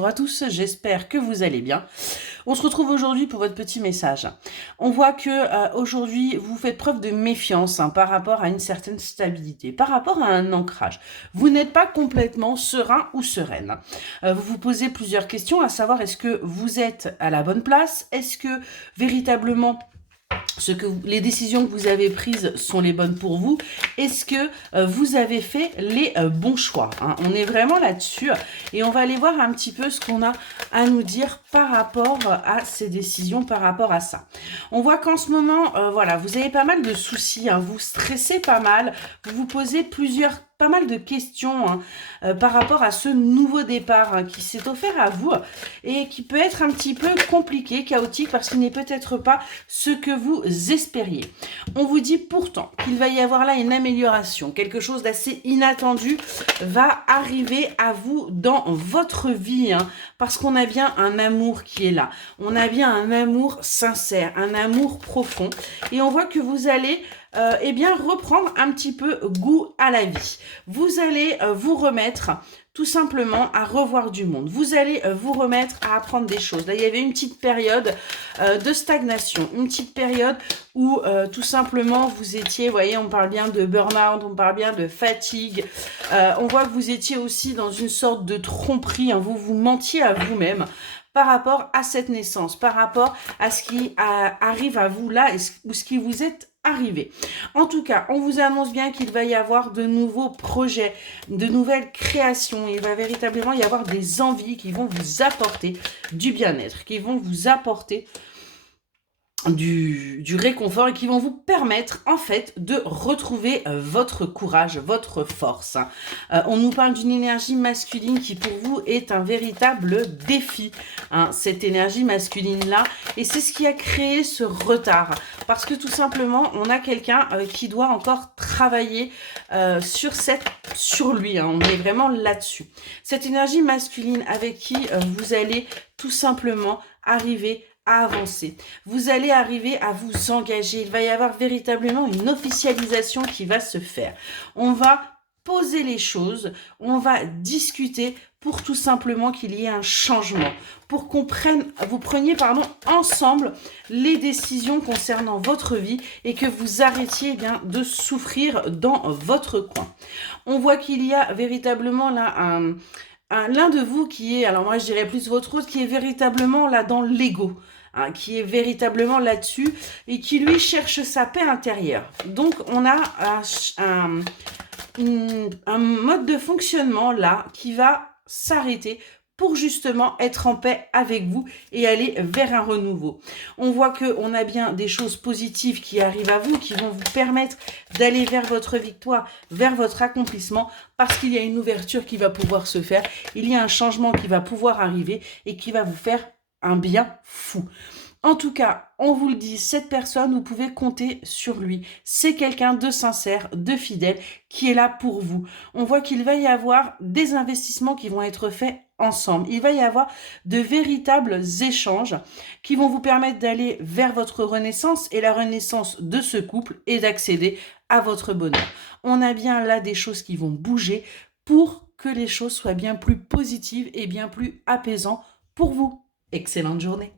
bonjour à tous, j'espère que vous allez bien. On se retrouve aujourd'hui pour votre petit message. On voit que aujourd'hui, vous faites preuve de méfiance par rapport à une certaine stabilité, par rapport à un ancrage. Vous n'êtes pas complètement serein ou sereine. Vous vous posez plusieurs questions, à savoir est-ce que vous êtes à la bonne place? Est-ce que véritablement les décisions que vous avez prises sont les bonnes pour vous? Est-ce que vous avez fait les bons choix, hein? On est vraiment là-dessus et on va aller voir un petit peu ce qu'on a à nous dire par rapport à ces décisions, par rapport à ça. On voit qu'en ce moment, voilà, vous avez pas mal de soucis, hein, vous stressez pas mal, vous vous posez pas mal de questions par rapport à ce nouveau départ qui s'est offert à vous et qui peut être un petit peu compliqué, chaotique, parce qu'il n'est peut-être pas ce que vous espériez. On vous dit pourtant qu'il va y avoir là une amélioration, quelque chose d'assez inattendu va arriver à vous dans votre vie, hein, parce qu'on a bien un amour qui est là, on a bien un amour sincère, un amour profond, et on voit que vous allez eh bien reprendre un petit peu goût à la vie. Vous allez vous remettre tout simplement à revoir du monde. Vous allez vous remettre à apprendre des choses. Là, il y avait une petite période de stagnation, une petite période où tout simplement vous étiez, vous voyez, on parle bien de burn-out, on parle bien de fatigue. On voit que vous étiez aussi dans une sorte de tromperie, hein, vous vous mentiez à vous-même par rapport à cette naissance, par rapport à ce qui arrive à vous là ou ce qui vous est arrivé. En tout cas, on vous annonce bien qu'il va y avoir de nouveaux projets, de nouvelles créations. Il va véritablement y avoir des envies qui vont vous apporter du bien-être, qui vont vous apporter du réconfort et qui vont vous permettre en fait de retrouver votre courage, votre force. On nous parle d'une énergie masculine qui pour vous est un véritable défi, hein, cette énergie masculine là, et c'est ce qui a créé ce retard, parce que tout simplement on a quelqu'un qui doit encore travailler sur lui, hein, on est vraiment là-dessus. Cette énergie masculine avec qui vous allez tout simplement arriver à avancer. Vous allez arriver à vous engager. Il va y avoir véritablement une officialisation qui va se faire. On va poser les choses, on va discuter pour tout simplement qu'il y ait un changement, pour vous preniez ensemble les décisions concernant votre vie et que vous arrêtiez bien de souffrir dans votre coin. On voit qu'il y a véritablement là l'un de vous qui est, alors moi je dirais plus votre autre, qui est véritablement là dans l'ego, hein, qui est véritablement là-dessus et qui lui cherche sa paix intérieure. Donc on a un mode de fonctionnement là qui va s'arrêter pour justement être en paix avec vous et aller vers un renouveau. On voit qu'on a bien des choses positives qui arrivent à vous, qui vont vous permettre d'aller vers votre victoire, vers votre accomplissement, parce qu'il y a une ouverture qui va pouvoir se faire, il y a un changement qui va pouvoir arriver et qui va vous faire un bien fou. En tout cas, on vous le dit, cette personne, vous pouvez compter sur lui. C'est quelqu'un de sincère, de fidèle, qui est là pour vous. On voit qu'il va y avoir des investissements qui vont être faits ensemble. Il va y avoir de véritables échanges qui vont vous permettre d'aller vers votre renaissance et la renaissance de ce couple et d'accéder à votre bonheur. On a bien là des choses qui vont bouger pour que les choses soient bien plus positives et bien plus apaisantes pour vous. Excellente journée.